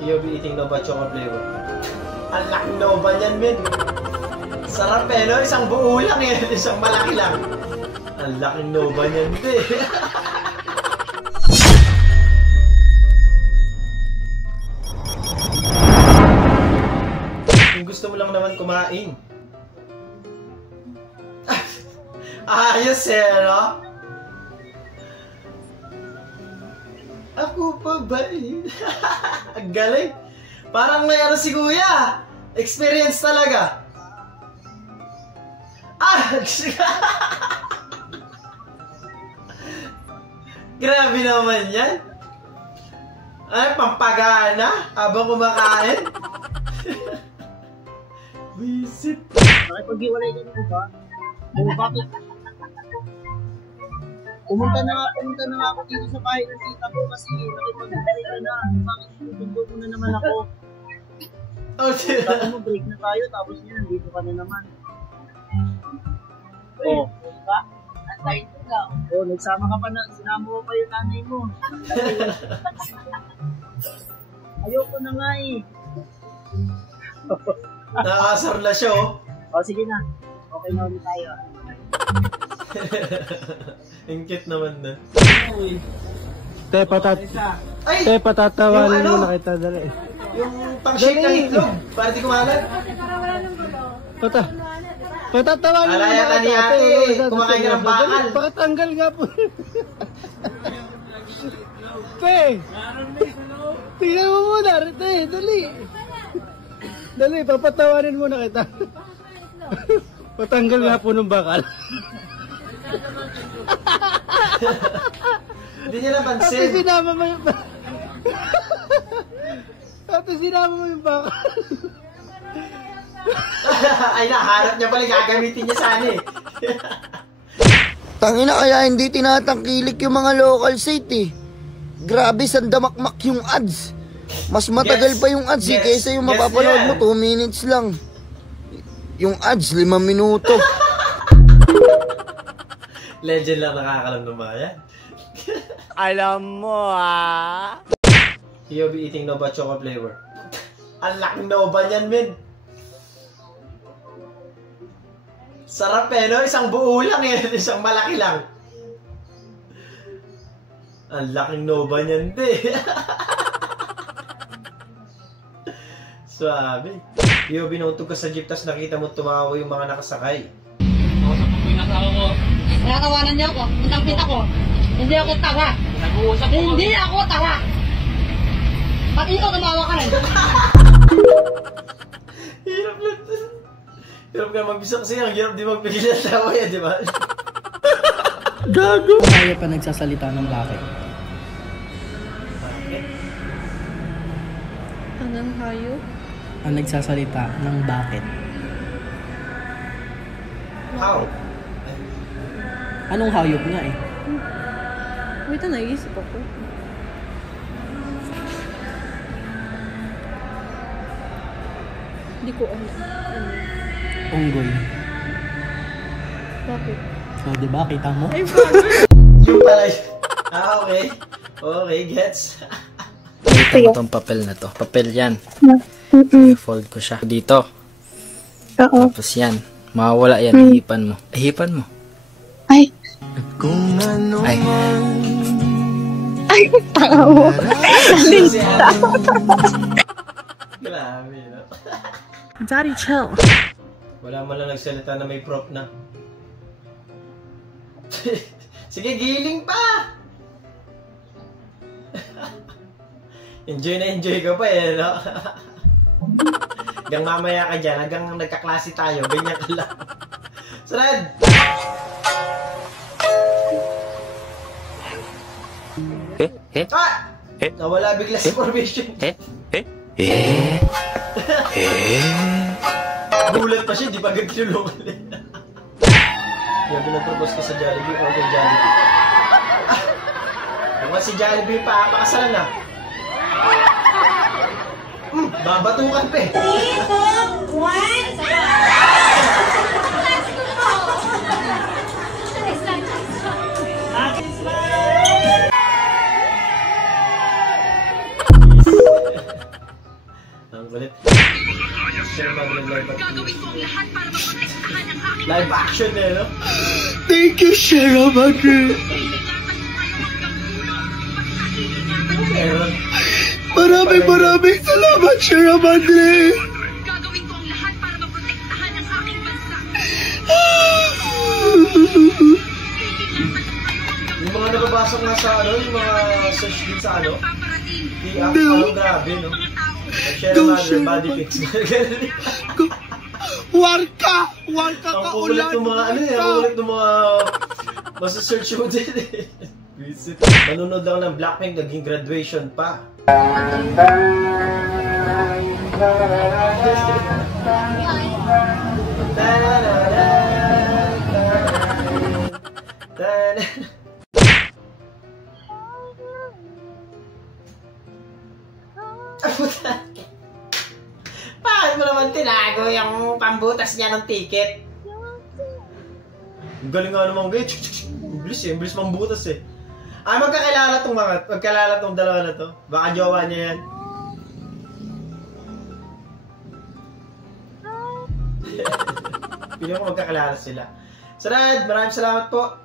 You'll be eating Nova Choco flavor. Ang laking Nova niyan, men. Sarap eh, no? Isang buo lang eh. Isang malaki lang. Ang laking Nova niyan, eh. Kung gusto mo lang naman kumain. Ayos eh, no? Ako pa ba eh? Ang galing. Parang may ano si Kuya. Experience talaga. Grabe naman yan. Ay, pampagana habang kumakain. Visit. Nakipag-iwalay ka na ba? O bakit? Pumunta na nga ako dito sa bahay ng tita ko kasi nakipag-iwalay ka na. Bakit tutundo mo na naman ako? Oh, Tapos mo break na tayo tapos niya nandito ka na naman. Oh, ka? Antay ko ka. Oh, nagsama ka pa na. Sinama mo pa yung nanay mo. Ayoko na nga eh. nakakasar na siya oh. Oh, sige na. Okay na ulit tayo. Ang cute naman na. Te, patatawanin mo na kita, dali. Yung pang-shake ng itlog, para di kumalat. Patatawanin mo na Alaya ka ni ate, kumakain ka ng bakal. Pakatanggal nga po. Te, tingnan mo muna, te, dali. Dali, papatawanin mo na kita. Patanggal nga po ng bakal. Hindi niya napansin. Ate, sinama mo yung bakal. Ate, sinama mo yung bakal. Ay, nahanap niya pala, gagamitin niya sana eh. Tangina, kaya hindi tinatangkilik yung mga local site eh. Grabe, sandamakmak yung ads. Mas matagal pa yung ads eh, kaysa yung mapapanood mo 2 minutes lang. Yung ads, 5 minuto. Legend lang nakakalam ng mga yan. Alam mo ah. You'll be eating Nova Choco flavor. Ang laking Nova niyan, men. Sarap eh, no? Isang buo lang eh. Isang malaki lang. Ang laking Nova niyan, de. Suabe. Yo, binutog ka sa jeep, tas nakita mo tumawa yung mga nakasakay. Nakausap ko yung asawa ko. Nakakawanan niyo ako. Kitang-kita ko. Hindi ako tawa. Nag-uusap ko. Hindi ako tawa. Pati ikaw tumawa ka rin. Hirap lang. Hirap ka magbisa kasi ang hirap di magpigil ng tawa yan, di ba? Gago! Tayo pa nagsasalita ng bakit? Anong hayop? Ang nagsasalita ng bakit? How? Anong hayop nga eh? Wait, naisip ako. Hindi ko alam. Unggoy. Bakit? O, diba? Kita mo? Ay, brother! Yung pala yun. Okay. Okay, gets. Kita mo tong papel na to. Papel yan. Fold ko siya dito. Tapos yan. Mawawala yan. Ihipan mo. Ihipan mo. Ay. Ay. Ay, tao. Grabe, no? Daddy, chill. Wala man lang nagsalita na may prop na. Sige, giling pa! Enjoy na enjoy ka pa eh, no? Hanggang mamaya ka dyan, hanggang nagkaklase tayo, ganyan ka lang. Sunod! Ah! Nawala bigla si formation. Gulat pa siya, di pa agad tinulungan eh. Yung pinag-propose ko sa Jollibee, order Jollibee. Naman si Jollibee pa, pakasalan na. Babatukan pa eh. 3, 2, 1. Ang kulit. Siya naman live action eh, no? Thank you, Shara Madre. Meron. Maraming salamat, Shara Madre. Gagawin ko ang lahat para maprotektahan ang aking bansa. Yung mga nababasok nga sa ano, yung mga search din sa ano, grabe, no? Share Madre, body pics. Warka Ang ka kulit ulan. ng mga ano eh, ang kulit ng mga masa-search mo din eh. Visit. Manunod lang ng Blackpink, naging graduation pa. Bakit mo naman tinago yung pambutas niya ng ticket? Ang galing nga naman guys. Bilis mambutas eh. Ay, magkakilala tong dalawa na to. Baka jowa niya yan. Pili ko magkakilala sila. Sarad, maraming salamat po.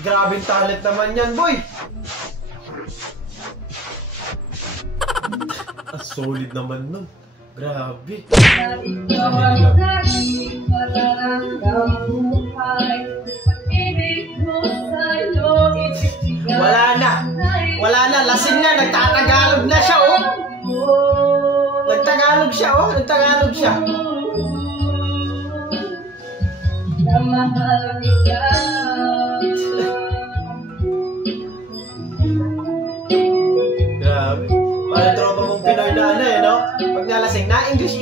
Grabing talent naman yan, boy! Ang solid naman nun. Grabe. Wala na. Lasing na. Nagtatagalog na siya, oh. Nagtagalog siya. Grabe. Parang tropa mong Pinoy na ano eh, no? Pag nalasing na, English.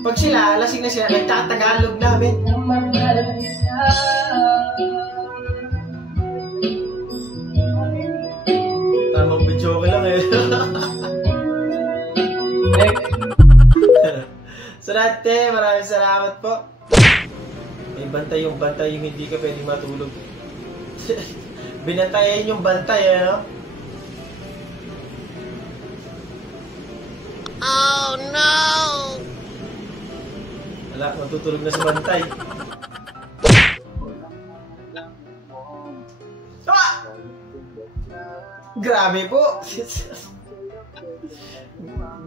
Pag sila, lasing na sila, nagtatagalog namin. Tamang video lang eh. Sarate, maraming salamat po. May bantay yung hindi ka pwedeng matulog. Binantayan yung bantay, ano? Oh no! Wala, matutulog na sa bantay. Ah! Grabe po!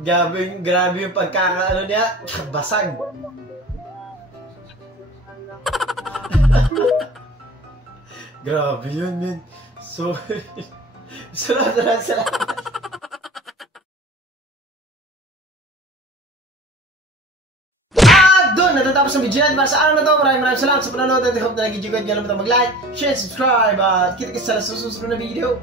Grabe yung pagkakaano niya. Basag. Grabe yun, man. So, salamat. Natatapos ang video natin para sa araw na to. Maraming salamat sa panonood at I hope na nag-enjoy nyo. Alam mo mag-like, share, subscribe at kita-kita sa susunod na video.